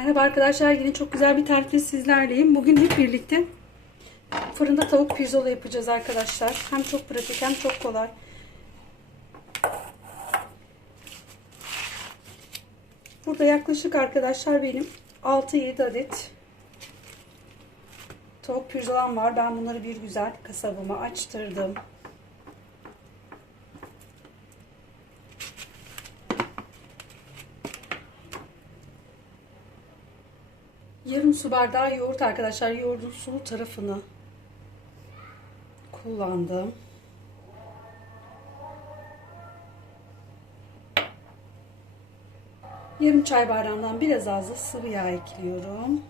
Merhaba arkadaşlar yine çok güzel bir tarifle sizlerleyim. Bugün hep birlikte fırında tavuk pirzola yapacağız arkadaşlar. Hem çok pratik hem çok kolay. Burada yaklaşık arkadaşlar benim 6-7 adet tavuk pirzolam var. Ben bunları bir güzel kasabıma açtırdım. Yarım su bardağı yoğurt arkadaşlar. Yoğurdun sulu tarafını kullandım. Yarım çay bardağından biraz az da sıvı yağ ekliyorum.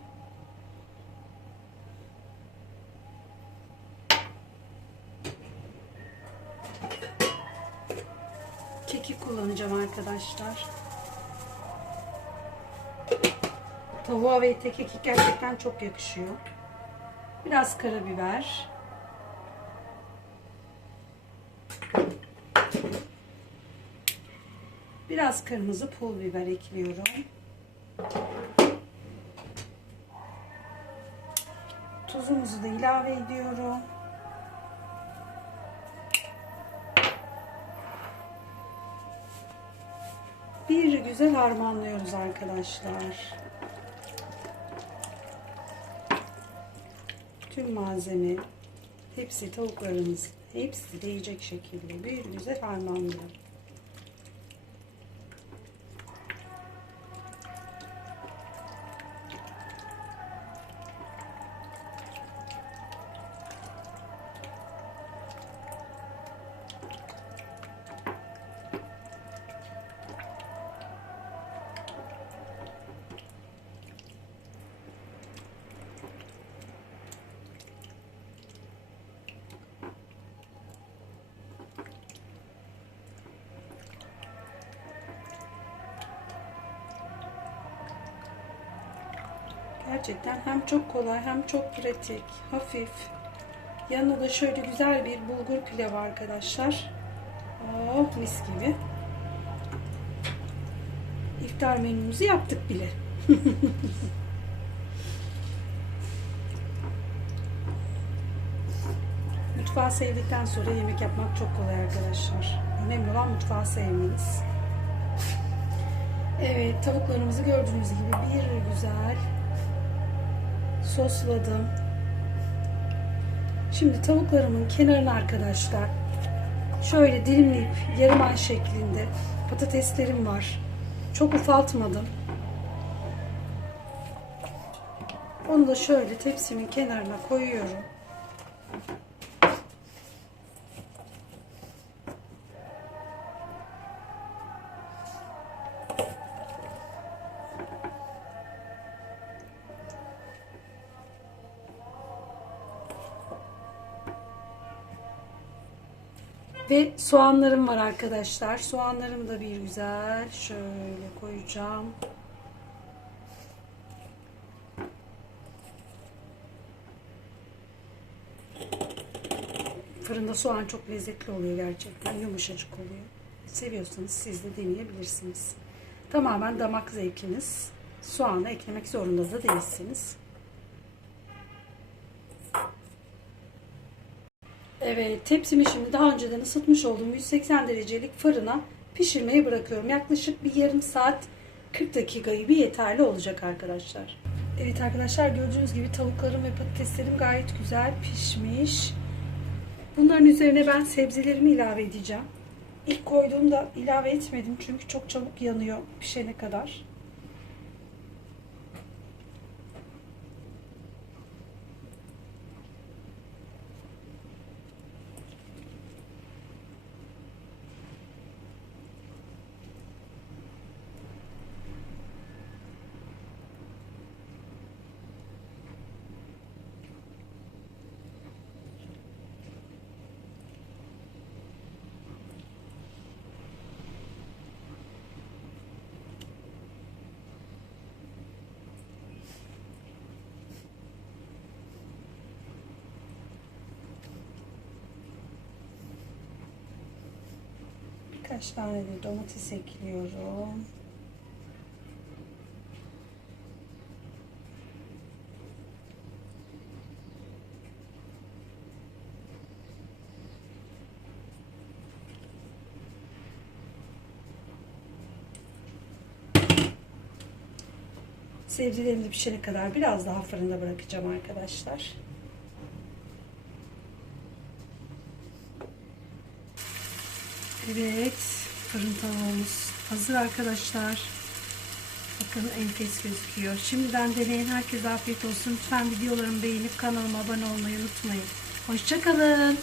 Kekik kullanacağım arkadaşlar. Tavuğa ve ete kekik gerçekten çok yakışıyor. Biraz karabiber. Biraz kırmızı pul biber ekliyorum. Tuzumuzu da ilave ediyorum. Bir güzel harmanlıyoruz arkadaşlar. Tüm malzeme, hepsi tavuklarımız, hepsi değecek şekilde bir güzel harmanlıyoruz. Gerçekten hem çok kolay hem çok pratik, hafif. Yanına da şöyle güzel bir bulgur pilavı arkadaşlar. Oh mis gibi. İftar menümüzü yaptık bile. Mutfağı sevdikten sonra yemek yapmak çok kolay arkadaşlar. Önemli olan mutfağı sevmeniz. Evet tavuklarımızı gördüğünüz gibi bir güzel sosladım. Şimdi tavuklarımın kenarına arkadaşlar şöyle dilimleyip yarım ay şeklinde patateslerim var. Çok ufaltmadım. Onu da şöyle tepsimin kenarına koyuyorum. Ve soğanlarım var arkadaşlar. Soğanlarımı da bir güzel şöyle koyacağım. Fırında soğan çok lezzetli oluyor gerçekten. Yumuşacık oluyor. Seviyorsanız siz de deneyebilirsiniz. Tamamen damak zevkiniz. Soğanı eklemek zorunda da değilsiniz. Evet, tepsimi şimdi daha önceden ısıtmış olduğum 180 derecelik fırına pişirmeye bırakıyorum. Yaklaşık bir yarım saat 40 dakika gibi yeterli olacak arkadaşlar. Evet arkadaşlar gördüğünüz gibi tavuklarım ve patateslerim gayet güzel pişmiş. Bunların üzerine ben sebzelerimi ilave edeceğim. İlk koyduğumda ilave etmedim çünkü çok çabuk yanıyor pişene kadar. Birkaç tane de domates ekliyorum. Sebzelerimi pişene kadar biraz daha fırında bırakacağım arkadaşlar. Evet, fırın tavuğumuz hazır arkadaşlar. Bakın enfes gözüküyor. Şimdiden deneyin. Herkese afiyet olsun. Lütfen videolarımı beğenip kanalıma abone olmayı unutmayın. Hoşçakalın.